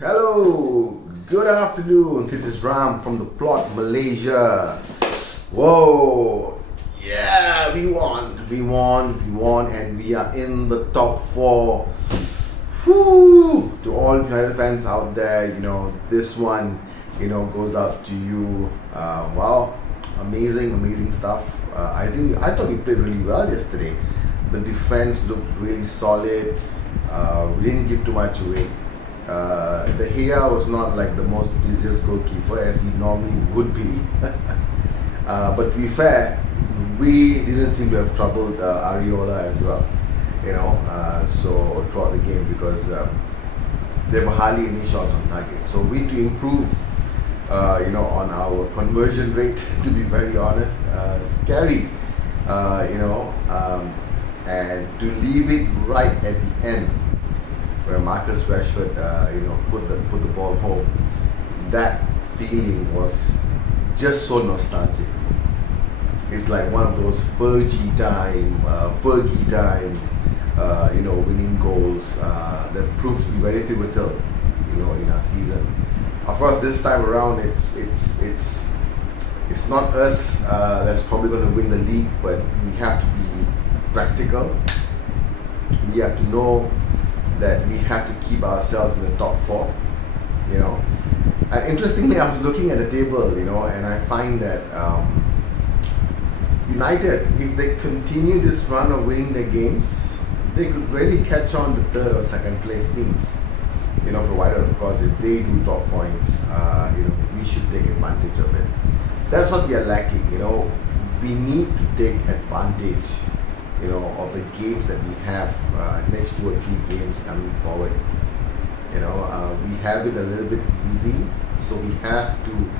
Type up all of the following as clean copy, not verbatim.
Hello, good afternoon. This is Ram from the plot Malaysia. Whoa, yeah, we won, and we are in the top four. Whew. To all United fans out there, this one, goes out to you. Wow, amazing stuff. I thought we played really well yesterday. The defense looked really solid. We didn't give too much away. The Hero was not like the most busiest goalkeeper as he normally would be. But to be fair, we didn't seem to have troubled Ariola as well. So throughout the game because there were hardly any shots on target. So we need to improve, on our conversion rate. To be very honest, scary, and to leave it right at the end where Marcus Rashford, put the ball home. That feeling was just so nostalgic. It's like one of those Fergie time, winning goals that proved to be very pivotal, in our season. Of course, this time around, it's not us that's probably going to win the league, but we have to be practical. We have to know that we have to keep ourselves in the top four, And interestingly, I was looking at the table, and I find that United, if they continue this run of winning their games, they could really catch on to third or second place teams. Provided, of course, if they do drop points, we should take advantage of it. That's what we are lacking, We need to take advantage of the games that we have, next 2 or 3 games coming forward. We have it a little bit easy, so we have to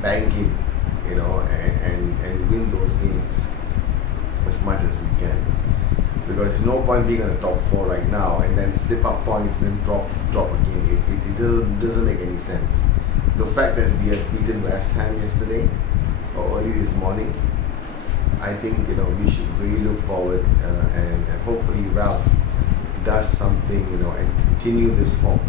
bank it, and win those games as much as we can. Because there's no point being on the top 4 right now and then slip up points and then drop again. It doesn't make any sense. The fact that we have beaten West Ham yesterday or early this morning, I think we should really look forward and hopefully Ralph does something and continue this form.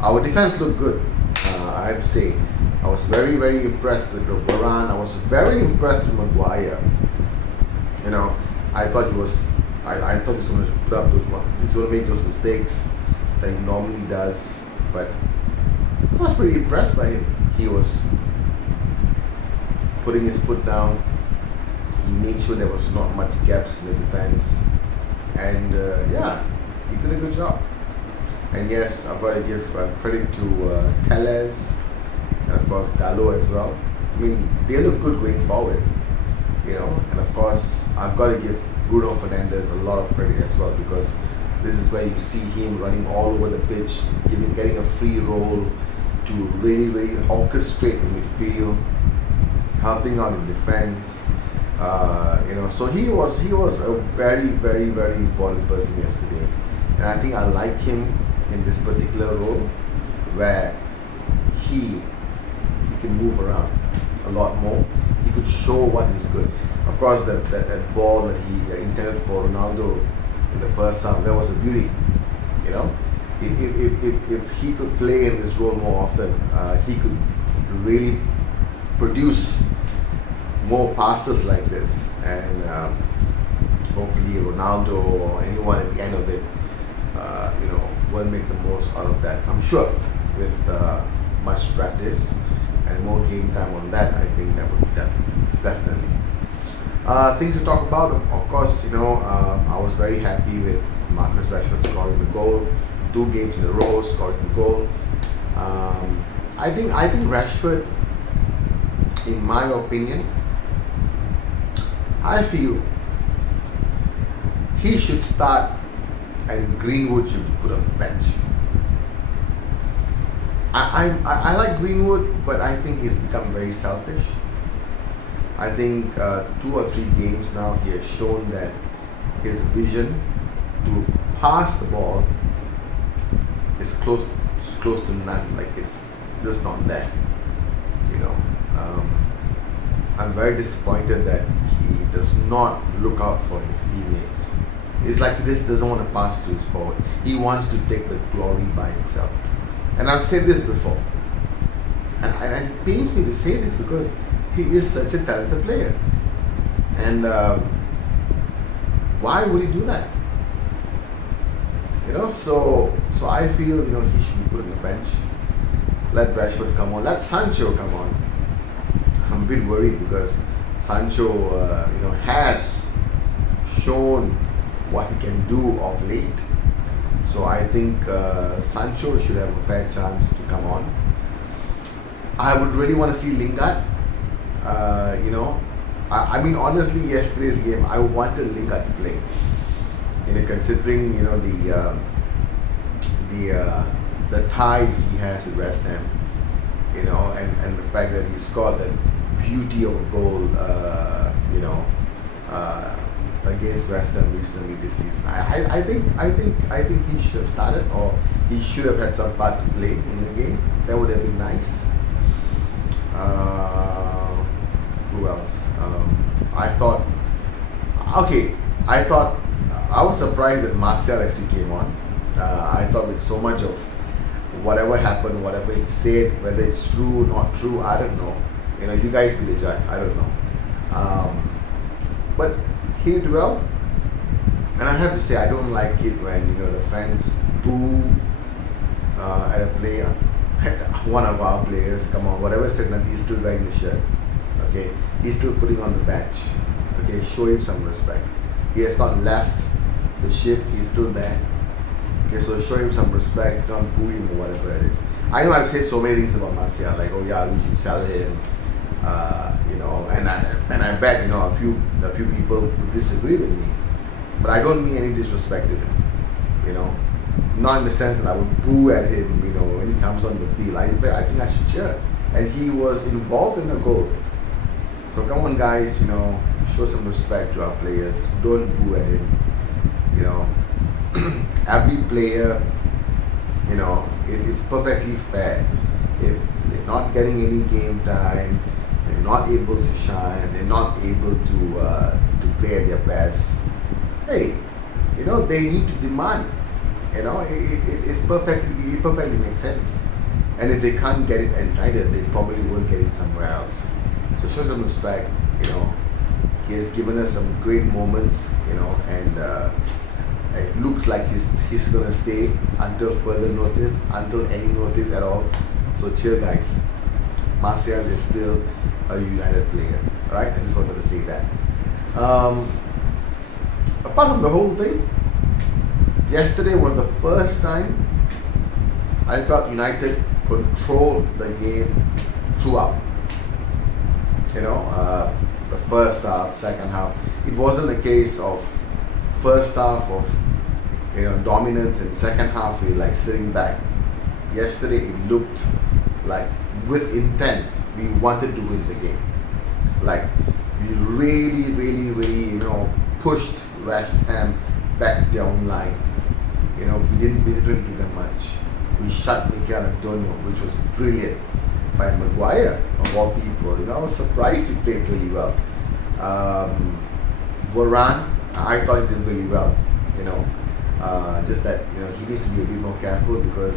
Our defense looked good. I have to say, I was very impressed with Varane. I was very impressed with Maguire. I thought he was. I thought he's going to put up he's going to make those mistakes that he normally does. But I was pretty impressed by him. He was putting his foot down. He made sure there was not much gaps in the defense, and he did a good job. And yes, I've got to give credit to Tellez and of course Gallo as well. I mean, they look good going forward, And of course, I've got to give Bruno Fernandez a lot of credit as well because this is where you see him running all over the pitch, getting a free role to really orchestrate the midfield, helping out in defense. So he was a very important person yesterday, and I think I like him in this particular role where he can move around a lot more. He could show what is good. Of course, that ball that he intended for Ronaldo in the first half, that was a beauty. If he could play in this role more often, he could really produce more passes like this, and hopefully Ronaldo or anyone at the end of it, will make the most out of that. I'm sure with much practice and more game time on that, I think that would be done, definitely. Things to talk about, of course, I was very happy with Marcus Rashford scoring the goal, 2 games in a row scoring the goal. I think Rashford, in my opinion, I feel he should start and Greenwood should be put on the bench. I like Greenwood, but I think he's become very selfish. I think 2 or 3 games now he has shown that his vision to pass the ball is close to none. Like it's just not there. I'm very disappointed that he does not look out for his teammates. It's like he just doesn't want to pass to his forward. He wants to take the glory by himself. And I've said this before, and it pains me to say this because he is such a talented player. And why would he do that? So I feel he should be put on the bench. Let Rashford come on. Let Sancho come on. I'm a bit worried because Sancho, has shown what he can do of late. So I think Sancho should have a fair chance to come on. I would really want to see Lingard. I mean, honestly, yesterday's game, I wanted Lingard to play. Considering the ties he has with West Ham, and the fact that he scored that beauty of a goal, against West Ham recently this season. I think he should have started, or he should have had some part to play in the game. That would have been nice. Who else? I was surprised that Martial actually came on. I thought with so much of whatever happened, whatever he said, whether it's true or not true, I don't know. You guys be the judge. I don't know. But he did well. And I have to say, I don't like it when the fans boo at a player, one of our players. Come on, whatever segment, he's still wearing the shirt. Okay, he's still putting on the bench. Okay, show him some respect. He has not left the ship. He's still there. Okay, so show him some respect. Don't boo him or whatever it is. I know I've said so many things about Martial, like, oh yeah, we should sell him. And I bet a few people would disagree with me, but I don't mean any disrespect to him. Not in the sense that I would boo at him. When he comes on the field, I think I should cheer. And he was involved in a goal. So come on, guys, show some respect to our players. Don't boo at him. Every player, it's perfectly fair. If they're not getting any game time, they're not able to shine, they're not able to play at their best, hey, they need to demand. It perfectly makes sense. And if they can't get it at United, they probably will get it somewhere else. So show some respect. He has given us some great moments, and it looks like he's gonna stay until further notice, until any notice at all. So cheer, guys. Martial is still a United player. Alright, I just wanted to say that. Apart from the whole thing, yesterday was the first time I felt United controlled the game throughout. The first half, second half. It wasn't a case of first half of dominance and second half we like sitting back. Yesterday it looked like with intent we wanted to win the game. Like we really pushed West Ham back to their own line. We didn't really give them much. We shut Mikel Antonio, which was brilliant by Maguire of all people. I was surprised he played really well. Varane, I thought he did really well. Just that he needs to be a bit more careful because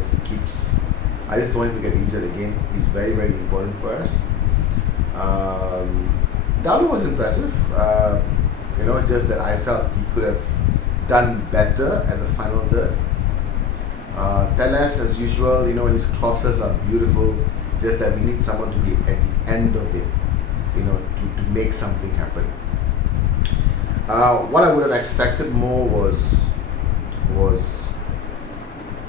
I just don't want him to get injured again. He's very important for us. Darwin was impressive. Just that I felt he could have done better at the final third. Teles, as usual, his crosses are beautiful. Just that we need someone to be at the end of it, to make something happen. What I would have expected more was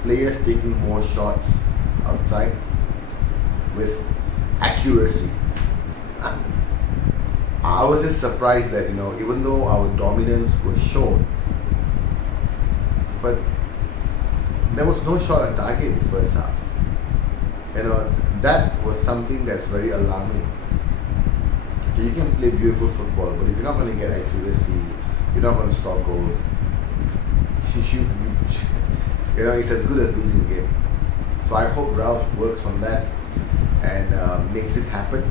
players taking more shots outside with accuracy. I was just surprised that even though our dominance was shown, but there was no shot on target in the first half. That was something that's very alarming. Okay, you can play beautiful football, but if you're not going to get accuracy, you're not going to score goals. It's as good as losing the game. So I hope Ralph works on that and makes it happen,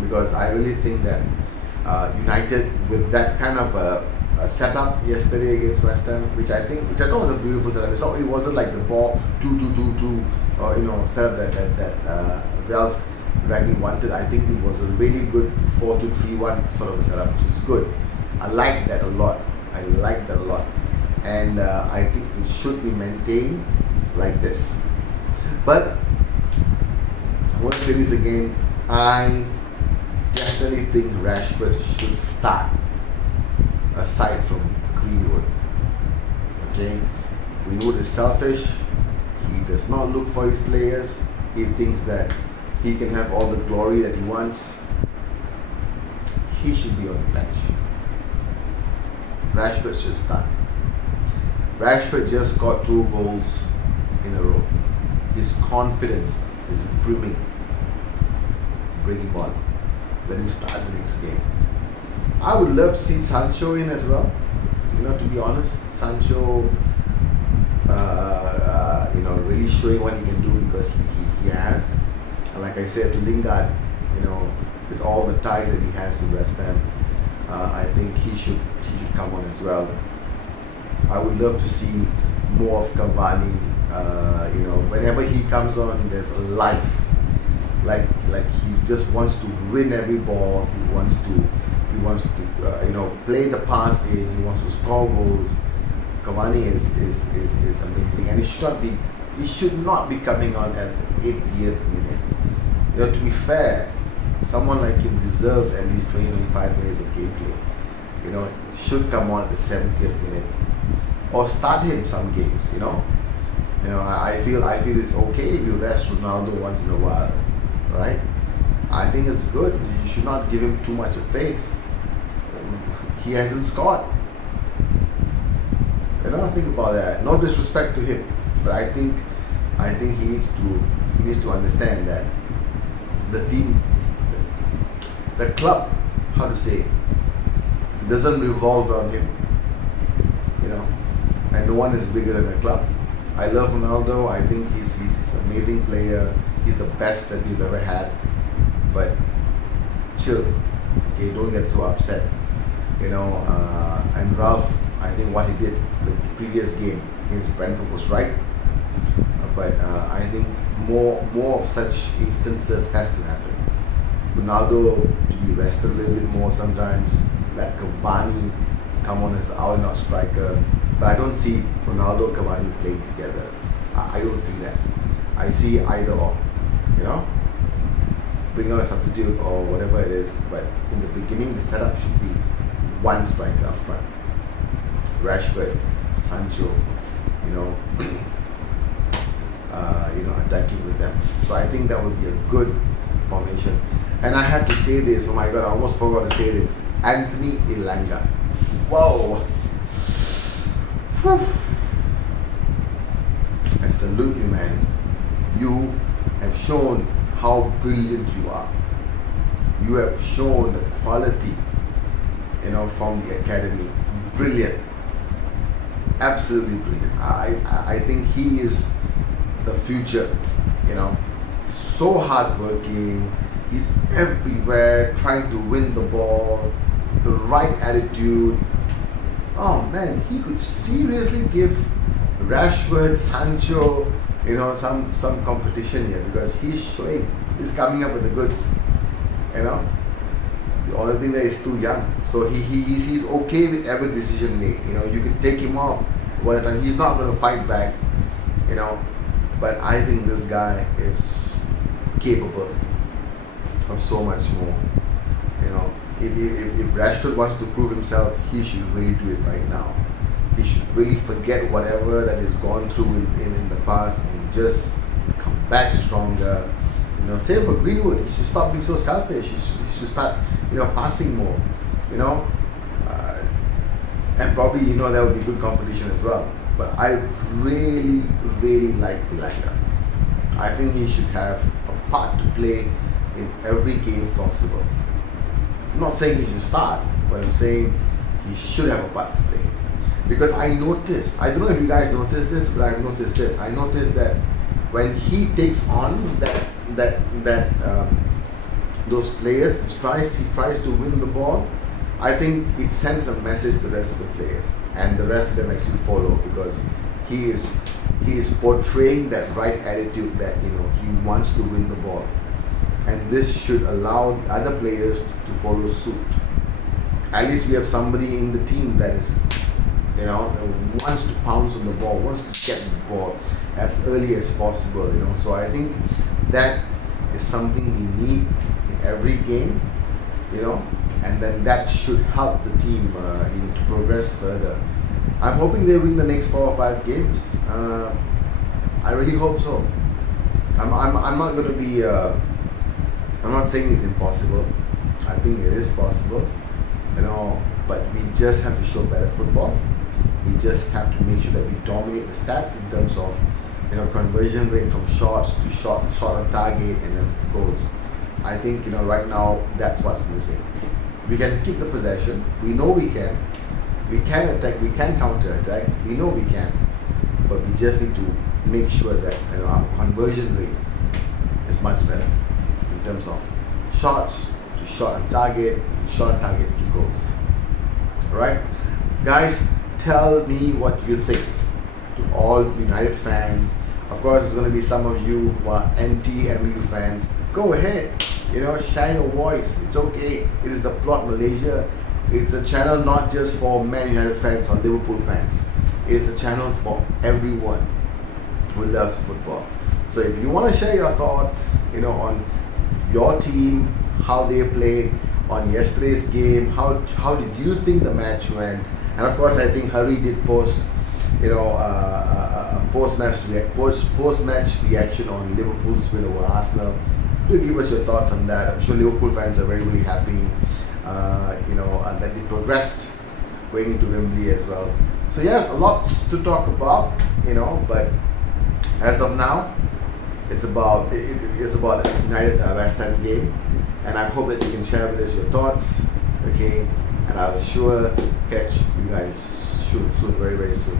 because I really think that United, with that kind of setup yesterday against West Ham, which I thought was a beautiful setup. So it wasn't like the ball 2-2-2-2 or setup that Ralph Ragnick wanted. I think it was a really good 4-2-3-1 sort of a setup, which is good. I like that a lot. And I think it should be maintained like this. But I want to say this again. I definitely think Rashford should start aside from Greenwood. Okay? Greenwood is selfish. He does not look for his players. He thinks that he can have all the glory that he wants. He should be on the bench. Rashford should start. Rashford just got 2 goals in a row. His confidence is brimming. Bring him on. Let him start the next game. I would love to see Sancho in as well. To be honest, Sancho, really showing what he can do, because he has. And like I said, to Lingard, with all the ties that he has with West Ham, I think he should come on as well. I would love to see more of Cavani. Whenever he comes on, there's a life. Like he just wants to win every ball. He wants to play the pass in. He wants to score goals. Cavani is amazing, and he should not be coming on at the 80th minute. To be fair, someone like him deserves at least 20-25 minutes of gameplay. Should come on at the 70th minute, or start him some games. I feel it's okay if you rest Ronaldo once in a while, right? I think it's good. You should not give him too much of face. He hasn't scored. Think about that. No disrespect to him, but I think he needs to understand that the team, the club, doesn't revolve around him. And no one is bigger than the club. I love Ronaldo. I think he's an amazing player. He's the best that we've ever had. But chill. Okay, don't get so upset. And Ralph, I think what he did the previous game against Brentford was right. But I think more of such instances has to happen. Ronaldo to be rested a little bit more sometimes. Let Cavani come on as the out-and-out striker. But I don't see Ronaldo and Cavani playing together. I don't see that. I see either or. Bring on a substitute or whatever it is. But in the beginning, the setup should be one striker up front. Rashford, Sancho, attacking with them. So I think that would be a good formation. And I had to say this. Oh my God, I almost forgot to say this. Anthony Elanga. Whoa. I salute you, man. You have shown how brilliant you are. You have shown the quality, from the academy. Brilliant. Absolutely brilliant. I think he is the future. So hardworking. He's everywhere, trying to win the ball, the right attitude. Oh man, he could seriously give Rashford, Sancho, some competition here, because he's coming up with the goods. The only thing that is too young, so he's okay with every decision made. You can take him off one at a time. He's not going to fight back. But I think this guy is capable of so much more. If Rashford wants to prove himself, he should really do it right now. He should really forget whatever that he's gone through in the past and just come back stronger. Same for Greenwood. He should stop being so selfish. He should start, passing more. And probably, there will be good competition as well. But I really, really like Elanga. I think he should have a part to play in every game possible. I'm not saying he should start, but I'm saying he should have a part to play. Because I noticed, I don't know if you guys noticed this, but I noticed this. I noticed that when he takes on those players, he tries to win the ball, I think it sends a message to the rest of the players, and the rest of them actually follow, because he is portraying that right attitude that he wants to win the ball, and this should allow the other players to follow suit. At least we have somebody in the team that is wants to pounce on the ball, wants to get the ball as early as possible. So I think that is something we need in every game. And then that should help the team to progress further. I'm hoping they win the next 4 or 5 games. I really hope so. I'm not going to be. I'm not saying it's impossible. I think it is possible. But we just have to show better football. We just have to make sure that we dominate the stats in terms of conversion rate from shots to shot on target and then goals. I think right now that's what's missing. We can keep the possession. We know we can. We can attack. We can counter attack. We know we can. But we just need to make sure that our conversion rate is much better in terms of shots to shot on target to goals. Alright, guys, tell me what you think. To all United fans, of course, there's going to be some of you who are anti-MU fans. Go ahead. Share your voice. It's okay. It is the Plot Malaysia. It's a channel not just for Man United fans or Liverpool fans. It's a channel for everyone who loves football. So if you want to share your thoughts, on your team, how they played, on yesterday's game, how did you think the match went? And of course, I think Hari did post, a post-match reaction on Liverpool's win over Arsenal. Do give us your thoughts on that. I'm sure Liverpool fans are very, really happy, that they progressed going into Wembley as well. So yes, a lot to talk about, but as of now, it's about the United West Ham game, and I hope that you can share with us your thoughts, okay? And I'll sure catch you guys soon, very, very soon.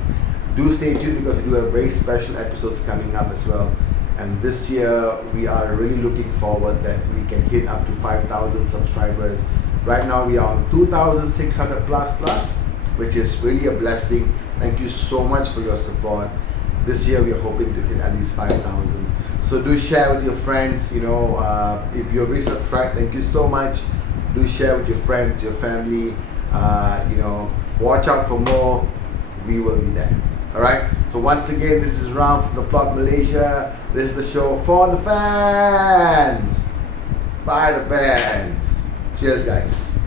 Do stay tuned, because we do have very special episodes coming up as well. And this year, we are really looking forward that we can hit up to 5,000 subscribers. Right now, we are on 2,600 plus, which is really a blessing. Thank you so much for your support. This year, we are hoping to hit at least 5,000. So do share with your friends. If you're already subscribed, thank you so much. Do share with your friends, your family. Watch out for more. We will be there. Alright, so once again, this is Ram from the Plot Malaysia. This is the show for the fans, by the fans. Cheers, guys.